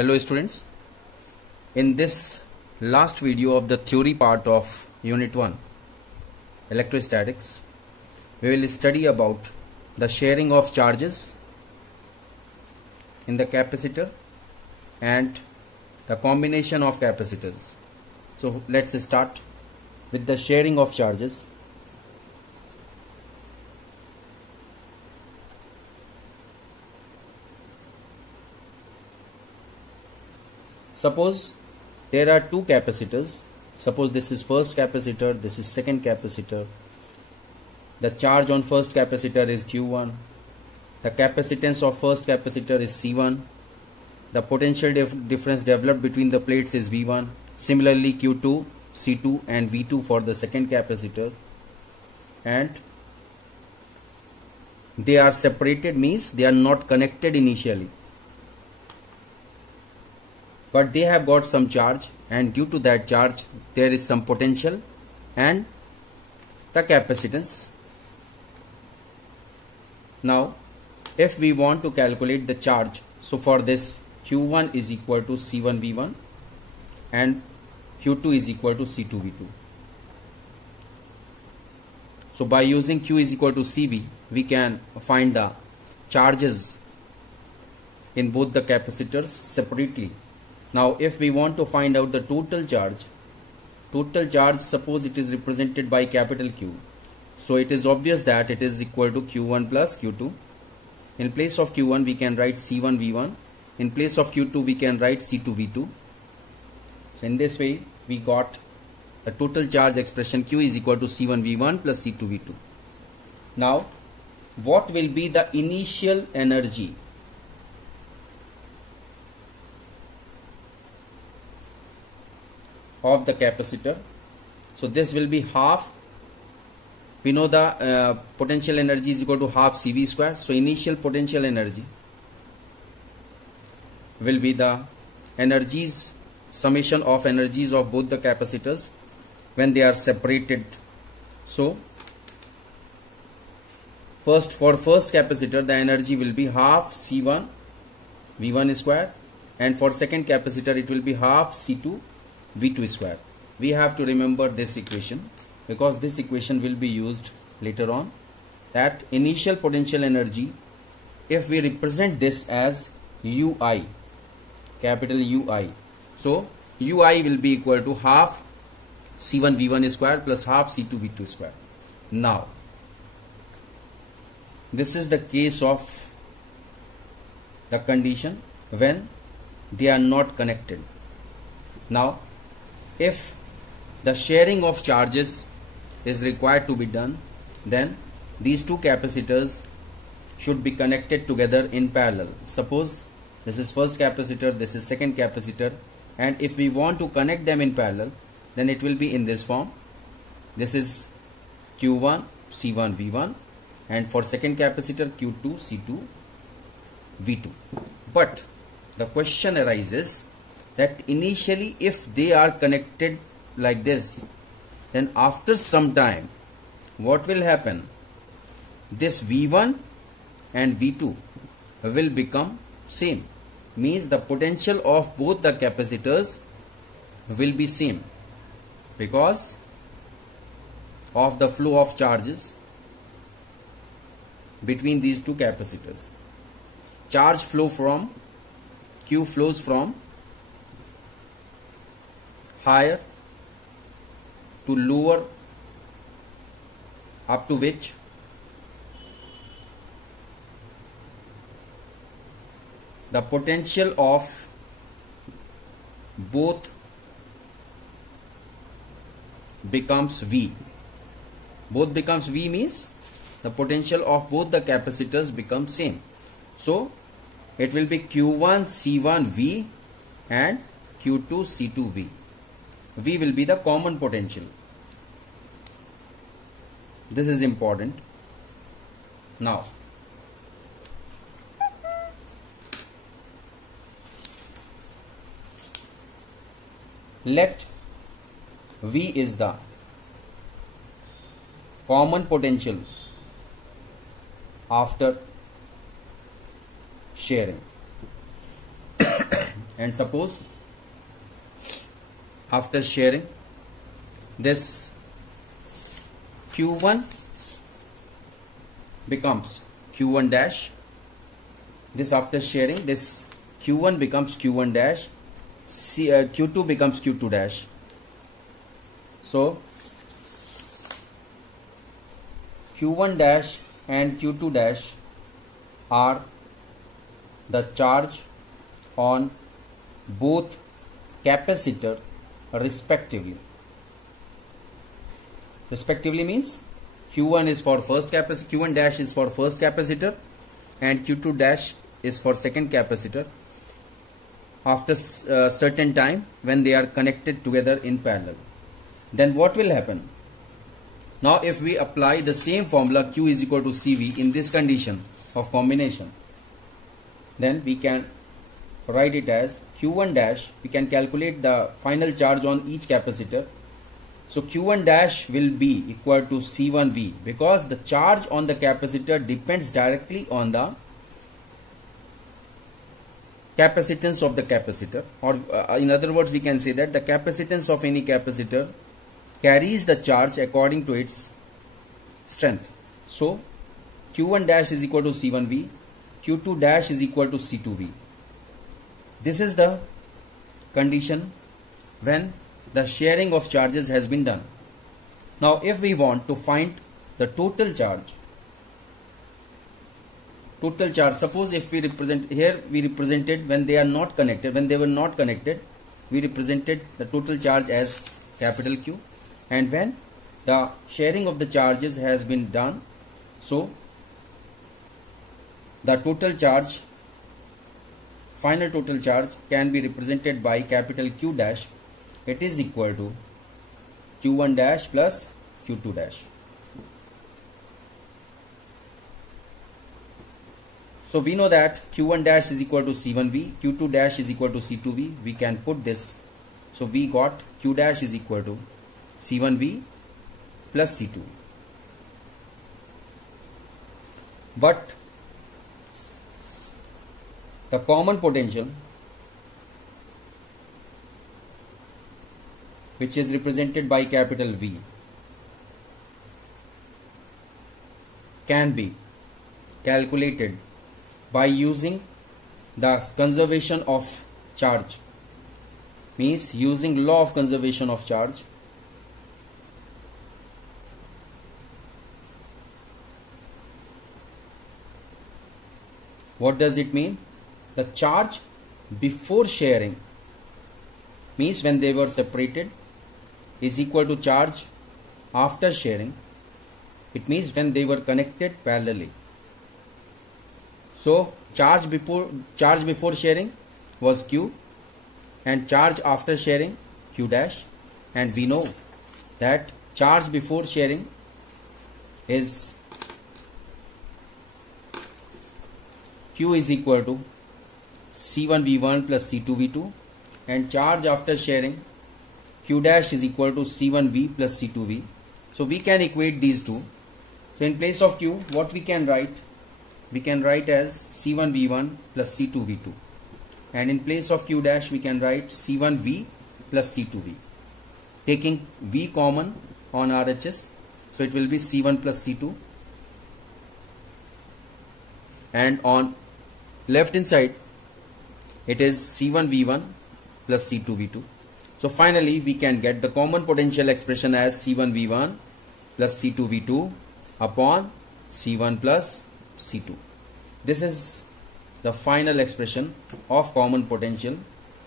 Hello students, in this last video of the theory part of Unit 1 Electrostatics, we will study about the sharing of charges in the capacitor and the combination of capacitors. So let's start with the sharing of charges. Suppose there are two capacitors. Suppose this is first capacitor, this is second capacitor. The charge on first capacitor is Q1. The capacitance of first capacitor is C1. The potential difference developed between the plates is V1. Similarly Q2, C2 and V2 for the second capacitor. And they are separated, means they are not connected initially, but they have got some charge, and due to that charge there is some potential and the capacitance. Now if we want to calculate the charge, so for this Q1 is equal to C1 V1 and Q2 is equal to C2 V2. So by using Q is equal to CV, we can find the charges in both the capacitors separately. Now if we want to find out the total charge, suppose it is represented by capital Q. So it is obvious that it is equal to Q1 plus Q2. In place of Q1 we can write C1 V1. In place of Q2 we can write C2 V2. So in this way we got a total charge expression Q is equal to C1 V1 plus C2 V2. Now what will be the initial energy of the capacitor? So this will be half. We know the potential energy is equal to half CV square. So initial potential energy will be the energies, summation of energies of both the capacitors when they are separated. So for first capacitor the energy will be half C1 V1 square, and for second capacitor it will be half C2 V2 square. We have to remember this equation because this equation will be used later on. That initial potential energy, if we represent this as UI, capital UI, so UI will be equal to half C1 V1 square plus half C2 V2 square. Now this is the case of the condition when they are not connected. Now if the sharing of charges is required to be done, then these two capacitors should be connected together in parallel. Suppose this is first capacitor, this is second capacitor, and if we want to connect them in parallel, then it will be in this form. This is Q1 C1 V1, and for second capacitor Q2 C2 V2. But the question arises that initially if they are connected like this, then after some time what will happen? This V1 and V2 will become same, means the potential of both the capacitors will be same because of the flow of charges between these two capacitors. Charge flow from Q flows from higher to lower, up to which the potential of both becomes V. Both becomes V means the potential of both the capacitors becomes same. So it will be Q1 C1 V and Q2 C2 V. V will be the common potential. This is important. Now let V is the common potential after sharing And suppose after sharing this Q1 becomes Q1 dash, this after sharing this Q1 becomes Q1 dash, Q2 becomes Q2 dash. So Q1 dash and Q2 dash are the charge on both capacitor respectively. Respectively means Q1 is for first capacitor, Q1 dash is for first capacitor and Q2 dash is for second capacitor after certain time when they are connected together in parallel. Then what will happen? Now if we apply the same formula Q is equal to CV in this condition of combination, then we can write it as Q1 dash. We can calculate the final charge on each capacitor. So Q1 dash will be equal to C1V because the charge on the capacitor depends directly on the capacitance of the capacitor, or in other words we can say that the capacitance of any capacitor carries the charge according to its strength. So Q1 dash is equal to C1V, Q2 dash is equal to C2V. This is the condition when the sharing of charges has been done. Now if we want to find the total charge, suppose if we represent here, we represented when they are not connected, when they were not connected, we represented the total charge as capital Q, and when the sharing of the charges has been done, so the total charge, final total charge can be represented by capital Q dash. It is equal to Q1 dash plus Q2 dash. So we know that Q1 dash is equal to C1V, Q2 dash is equal to C2V. We can put this. So we got Q dash is equal to C1V plus C2. But the common potential, which is represented by capital V, can be calculated by using the conservation of charge, means using law of conservation of charge. What does it mean? The charge before sharing, means when they were separated, is equal to charge after sharing. It means when they were connected parallelly. So charge before sharing was Q and charge after sharing Q dash, and we know that charge before sharing is Q is equal to C1V1 plus C2V2, and charge after sharing Q dash is equal to C1V plus C2V. So we can equate these two. So in place of Q, what we can write? We can write as C1V1 plus C2V2, and in place of Q dash we can write C1V plus C2V, taking V common on RHS, so it will be C1 plus C2, and on left hand side it is C1V1 plus C2V2. So finally we can get the common potential expression as C1V1 plus C2V2 upon C1 plus C2. This is the final expression of common potential,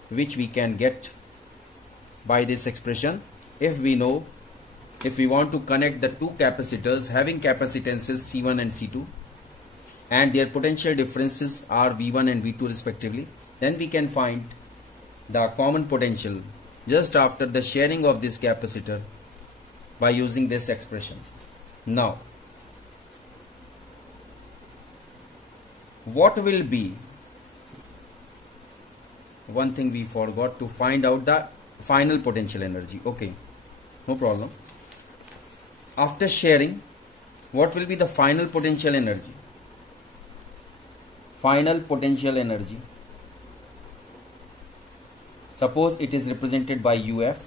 which we can get by this expression if we want to connect the two capacitors having capacitances C1 and C2 and their potential differences are V1 and V2 respectively. Then we can find the common potential just after the sharing of this capacitor by using this expression. Now what will be, one thing we forgot to find out, the final potential energy. Okay, no problem. After sharing, what will be the final potential energy? Final potential energy suppose it is represented by UF,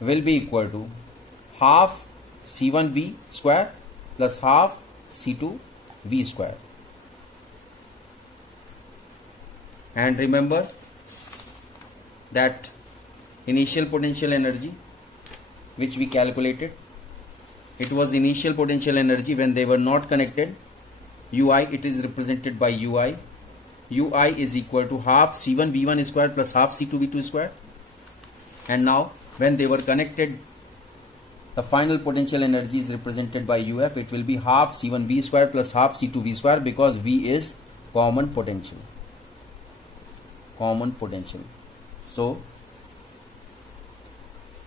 will be equal to half C1V square plus half C2V square. And remember that initial potential energy which we calculated, it was initial potential energy when they were not connected. UI, it is represented by UI. UI is equal to half C1V1 square plus half C2V2 square. And now when they were connected, the final potential energy is represented by UF. It will be half C1V square plus half C2V square, because V is common potential. Common potential. So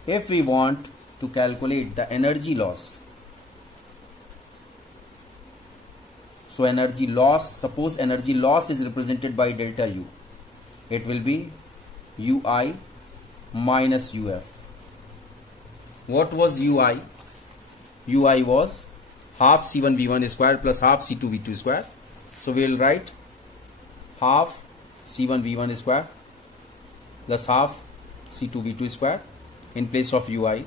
if we want to calculate the energy loss, so energy loss, suppose energy loss is represented by delta U, it will be UI minus UF. What was UI? UI was half C1V1 square plus half C2V2 square. So we will write half C1V1 square plus half C2V2 square in place of UI,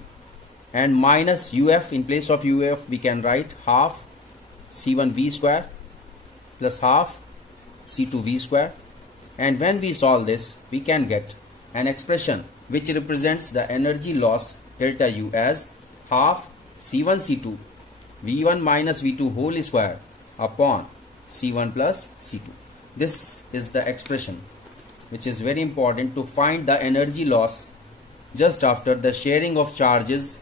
and minus UF. In place of UF we can write half C1V square plus half C2V square. And when we solve this, we can get an expression which represents the energy loss delta U as half C1 C2 V1 minus V2 whole square upon C1 plus C2. This is the expression which is very important to find the energy loss just after the sharing of charges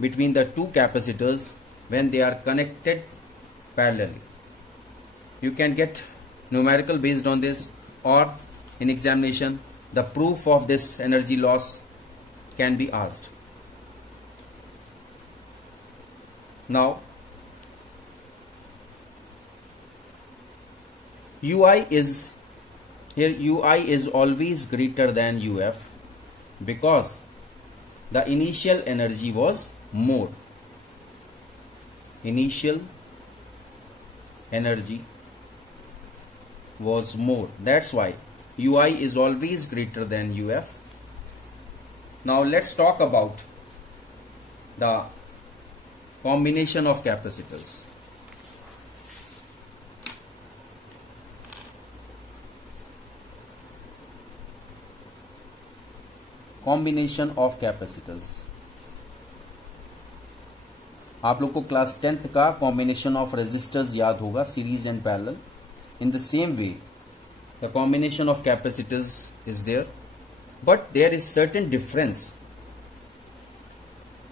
between the two capacitors when they are connected parallelly. You can get numerical based on this, or in examination the proof of this energy loss can be asked. Now UI is here, UI is always greater than UF because the initial energy was more. Initial energy was more. That's why UI is always greater than UF. Now let's talk about the combination of capacitors. Combination of capacitors. आप लोग को class 10th का combination of resistors याद होगा, series and parallel. In the same way the combination of capacitors is there, but there is certain difference.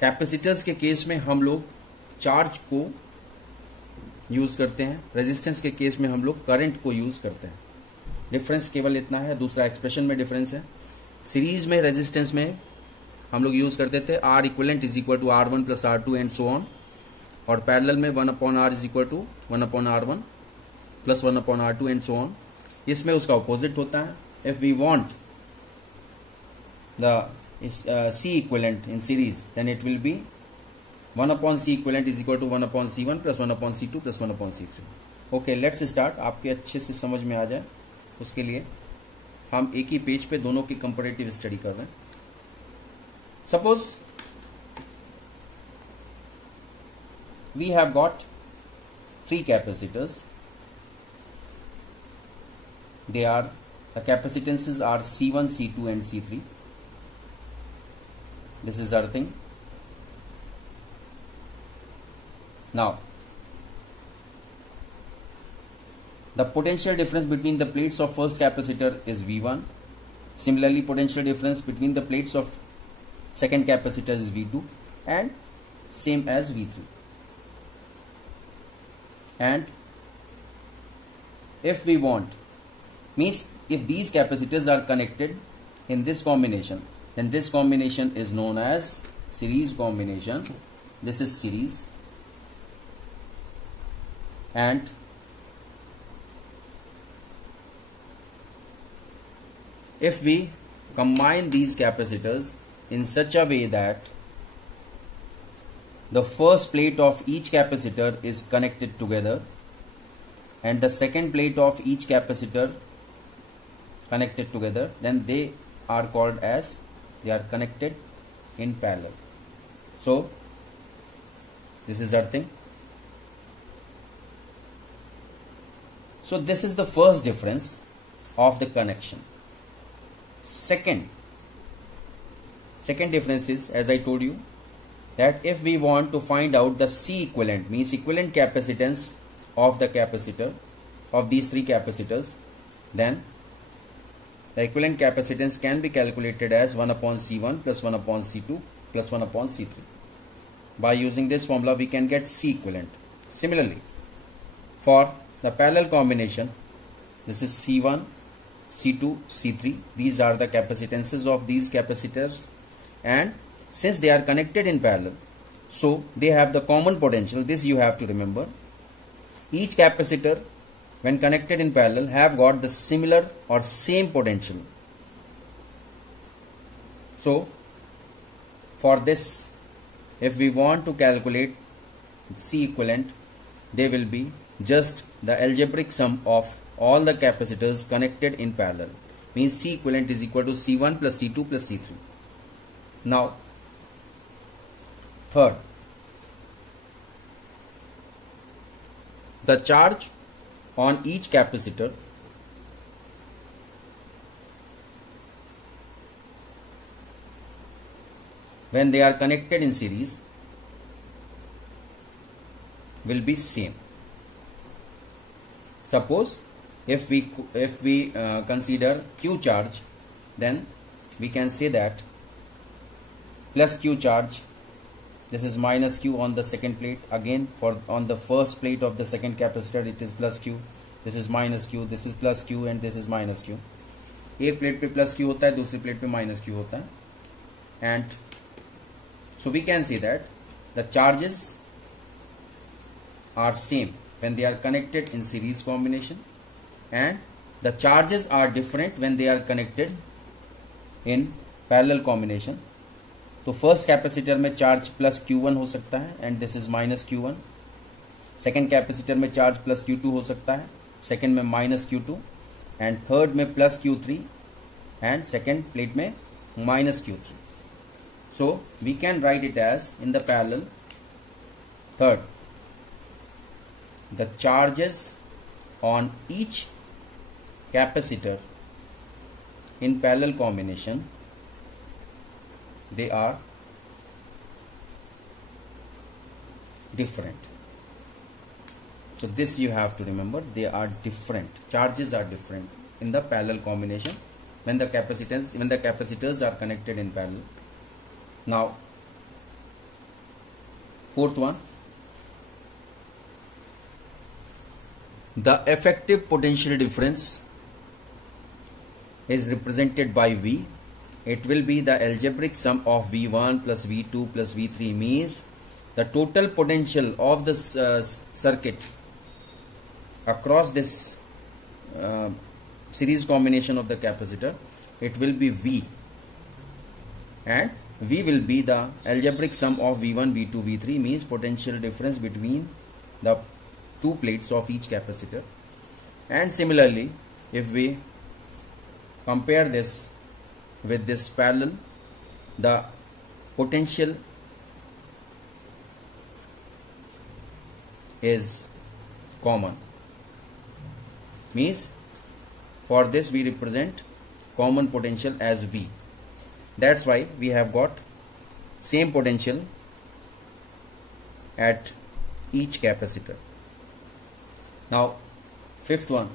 Capacitors के case में हम लोग चार्ज को यूज करते हैं, रेजिस्टेंस के केस में हम लोग करंट को यूज करते हैं. डिफरेंस केवल इतना है, दूसरा एक्सप्रेशन में डिफरेंस है. सीरीज में रेजिस्टेंस में हम लोग यूज करते थे R equivalent is equal to R1 plus R2 and so on, और पैरेलल में 1/R is equal to 1/R1 plus 1/R2 and so on. इसमें उसका ऑपोजिट होता है. If we want the C equivalent in series, then it will be 1/C equivalent is equal to 1/C1 plus 1/C2 plus 1/C3. Okay, let's start. आपके अच्छे से समझ में आ जाए उसके लिए हम एक ही पेज पे दोनों की कंपैरेटिव स्टडी कर रहे हैं. Suppose we have got 3 capacitors. They are, the capacitances are C1, C2 and C3. This is earthing. Now the potential difference between the plates of first capacitor is V1. Similarly, potential difference between the plates of second capacitor is V2, and same as V3. And if we want, means if these capacitors are connected in this combination, then this combination is known as series combination. This is series, and if we combine these capacitors in such a way that the first plate of each capacitor is connected together and the second plate of each capacitor connected together, then they are called as they are connected in parallel. So this is earthing. So this is the first difference of the connection. Second difference is, as I told you, that if we want to find out the C equivalent, means equivalent capacitance of the capacitor, of these three capacitors, then the equivalent capacitance can be calculated as 1 upon C1 plus 1 upon C2 plus 1 upon C3. By using this formula we can get C equivalent. Similarly, for the parallel combination, this is C1, C2, C3. These are the capacitances of these capacitors, and since they are connected in parallel, so they have the common potential. This you have to remember. Each capacitor, when connected in parallel, have got the similar or same potential. So for this, if we want to calculate C equivalent, they will be just the algebraic sum of all the capacitors connected in parallel. Means C equivalent is equal to C1 plus C2 plus C3. Now third, the charge on each capacitor when they are connected in series will be same. Suppose if we consider Q charge, then we can say that plus Q charge, this is minus Q on the second plate. Again, for on the first plate of the second capacitor it is plus Q, this is minus Q, this is plus Q, and this is minus Q. एक plate पे plus Q होता है, दूसरी plate पे minus Q होता है. And so we can say that the charges are same when they are connected in series combination, and the charges are different when they are connected in parallel combination. तो first capacitor में charge plus Q1 हो सकता है, and this is minus Q1. Second capacitor में charge plus Q2 हो सकता है, second में माइनस Q2, एंड थर्ड में plus Q3, and second plate में minus Q3. So we can write it as in the parallel. Third, the charges on each capacitor in parallel combination, they are different. So this you have to remember, they are different. Charges are different in the parallel combination when the capacitors are connected in parallel. Now fourth one, the effective potential difference is represented by V. It will be the algebraic sum of V1 plus V2 plus V3, means the total potential of this circuit across this series combination of the capacitor. It will be V, and V will be the algebraic sum of V1, V2, V3, means potential difference between the two plates of each capacitor. And similarly, if we compare this with this parallel, the potential is common, means for this we represent common potential as V. That's why we have got same potential at each capacitor. Now fifth one,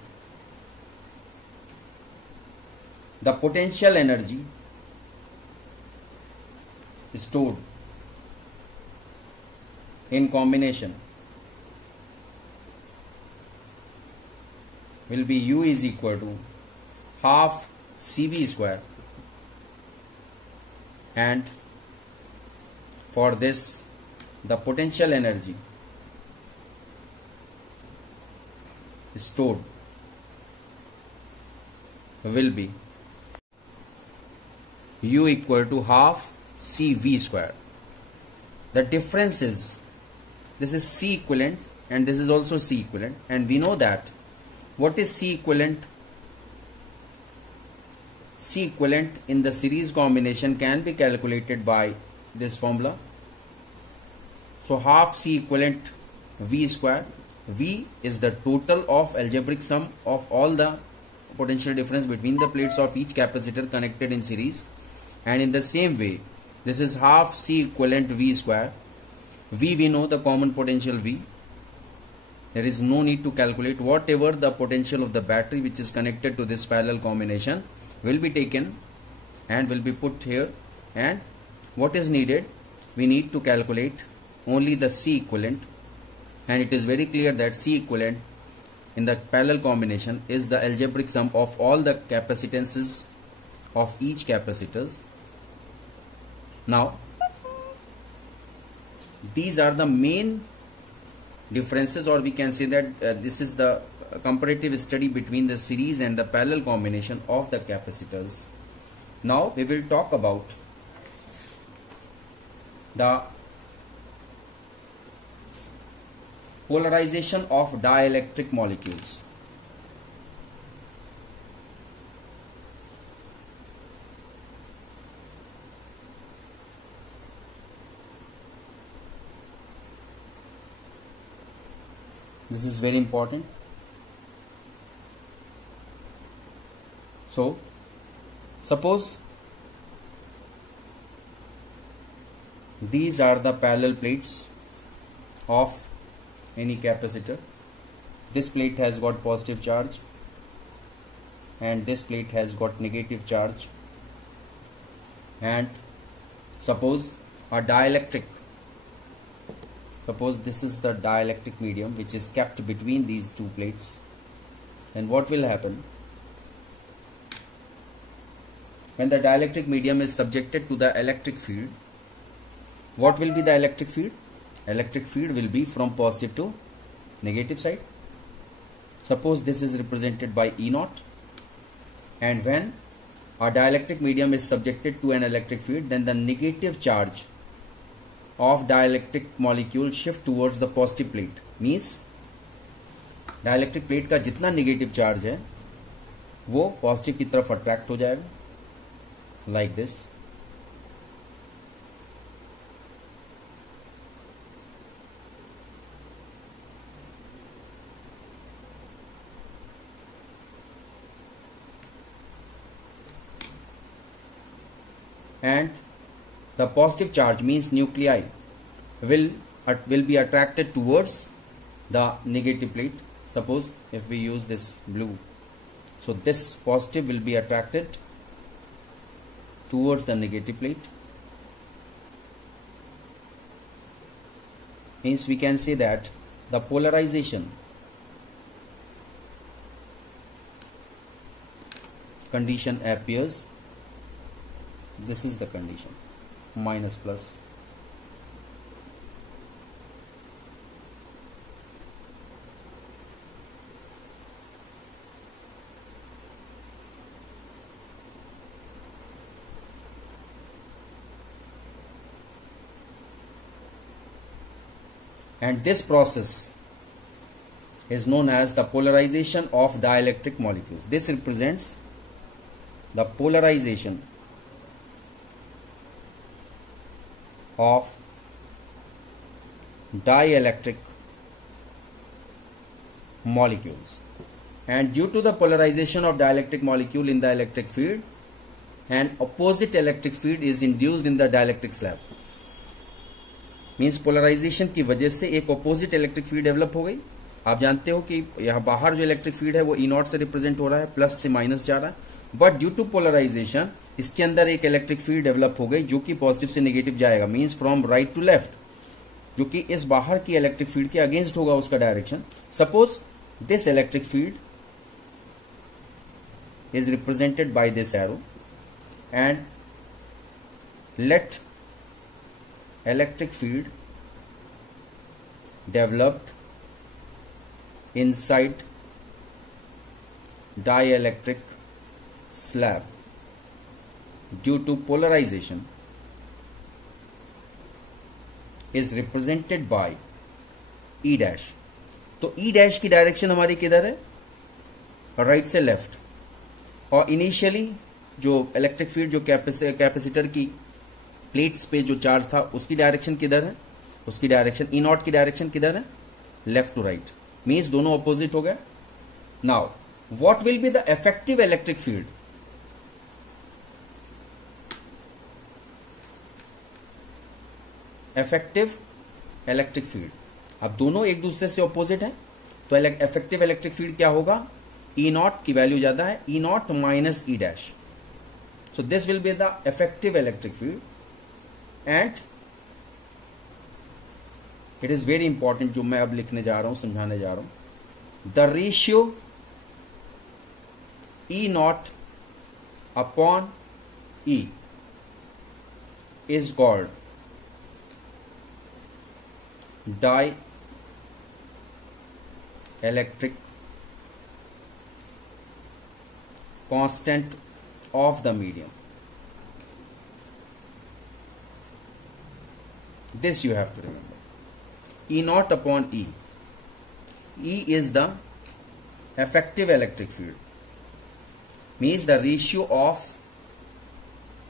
the potential energy stored in combination will be U is equal to half CV square, and for this the potential energy stored will be U equal to half CV square. The difference is, this is C equivalent and this is also C equivalent, and we know that what is C equivalent? C equivalent in the series combination can be calculated by this formula. So half C equivalent V square. V is the total of algebraic sum of all the potential difference between the plates of each capacitor connected in series, and in the same way this is half C equivalent V square. V, we know the common potential V. There is no need to calculate. Whatever the potential of the battery which is connected to this parallel combination will be taken and will be put here, and what is needed, we need to calculate only the C equivalent, and it is very clear that C equivalent in the parallel combination is the algebraic sum of all the capacitances of each capacitors. Now these are the main differences, or we can say that this is the comparative study between the series and the parallel combination of the capacitors. Now we will talk about the polarization of dielectric molecules. This is very important. So suppose these are the parallel plates of any capacitor. This plate has got positive charge and this plate has got negative charge, and suppose a dielectric, suppose this is the dielectric medium which is kept between these two plates, then what will happen? When the dielectric medium is subjected to the electric field, what will be the electric field? Electric field will be from positive to negative side. Suppose this is represented by E naught, and when a dielectric medium is subjected to an electric field, then the negative charge of dielectric molecule shift towards the positive plate. Means dielectric plate का जितना negative charge है वो positive की तरफ attract हो जाएगा, like this. And the positive charge means nuclei will be attracted towards the negative plate. Suppose if we use this blue, so this positive will be attracted towards the negative plate. Hence we can say that the polarization condition appears. This is the condition, minus plus. And this process is known as the polarization of dielectric molecules. This represents the polarization of dielectric molecules, and due to the polarization of dielectric molecule in the electric field, an opposite electric field is induced in the dielectric slab. Means polarisation की वजह से एक opposite electric field develop हो गई. आप जानते हो कि यहाँ बाहर जो इलेक्ट्रिक फील्ड है वो ई नॉट से रिप्रेजेंट हो रहा है, प्लस से माइनस जा रहा है, बट ड्यू टू पोलराइजेशन इसके अंदर एक इलेक्ट्रिक फील्ड डेवलप हो गई जो कि पॉजिटिव से नेगेटिव जाएगा, means from right to left, जो कि इस बाहर की इलेक्ट्रिक फील्ड के अगेंस्ट होगा उसका direction. Suppose this electric field is represented by this arrow, and let electric field developed inside dielectric slab due to polarization is represented by E dash. तो E dash की direction हमारी किधर है? Right से left. और initially जो electric field जो capacitor की प्लेट्स पे जो चार्ज था उसकी डायरेक्शन किधर है, उसकी डायरेक्शन ई नॉट की डायरेक्शन किधर है, लेफ्ट टू राइट, मीन्स दोनों अपोजिट हो गए. Now what will be the effective electric field? Effective electric field, अब दोनों एक दूसरे से अपोजिट है, तो इफेक्टिव इलेक्ट्रिक फील्ड क्या होगा? ई नॉट की वैल्यू ज्यादा है, E naught minus E dash. So this will be the effective electric field. And it is very important जो मैं अब लिखने जा रहा हूं, समझाने जा रहा हूं. The ratio E not upon E is called dielectric constant of the medium. This you have to remember. E naught upon E. E is the effective electric field. Means the ratio of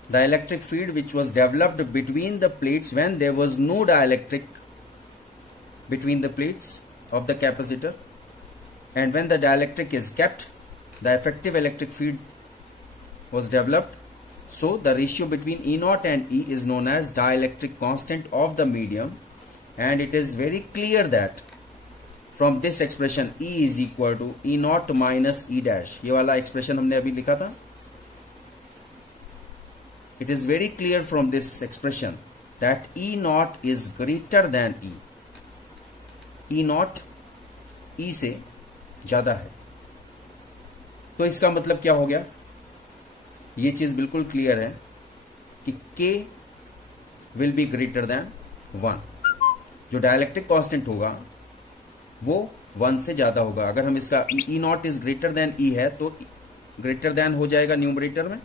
the electric field which was developed between the plates when there was no dielectric between the plates of the capacitor, and when the dielectric is kept, the effective electric field was developed. So the ratio between E naught and E is known as dielectric constant of the medium, and it is very clear that from this expression E is equal to E naught minus E dash, ये वाला expression हमने अभी लिखा था. It is very clear from this expression that E naught is greater than E. E naught E से ज्यादा है. तो इसका मतलब क्या हो गया? ये चीज बिल्कुल क्लियर है कि K will be greater than 1. जो डायलेक्ट्रिक कांस्टेंट होगा वो 1 से ज्यादा होगा. अगर हम इसका E not is greater than E है तो ग्रेटर देन हो जाएगा न्यूमरेटर में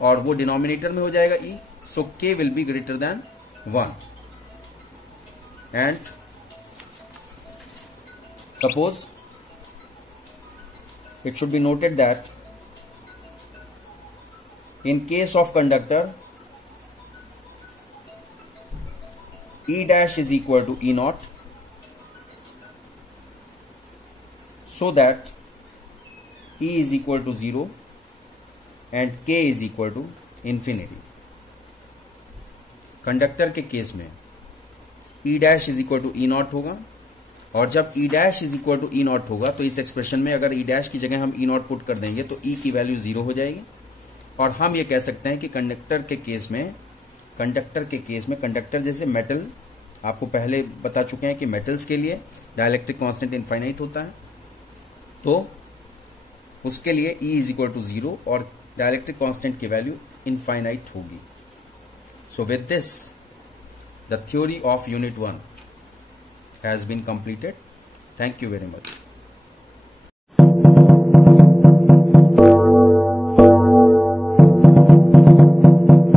और वो डिनोमिनेटर में हो जाएगा E. So K will be greater than 1. And suppose it should be noted that in case of conductor E dash is equal to E naught, so that E is equal to 0 and K is equal to infinity. Conductor के case में E dash is equal to E naught होगा, और जब E dash is equal to E not होगा तो इस expression में अगर E डैश की जगह हम E नॉट पुट कर देंगे तो E की वैल्यू 0 हो जाएगी. और हम ये कह सकते हैं कि कंडक्टर के केस में कंडक्टर जैसे मेटल, आपको पहले बता चुके हैं कि मेटल्स के लिए डायलेक्ट्रिक कांस्टेंट इनफाइनाइट होता है, तो उसके लिए E इज इक्वल टू 0 और डायलेक्ट्रिक कांस्टेंट की वैल्यू इनफाइनाइट होगी. So with this the theory of unit 1 has been completed. Thank you very much.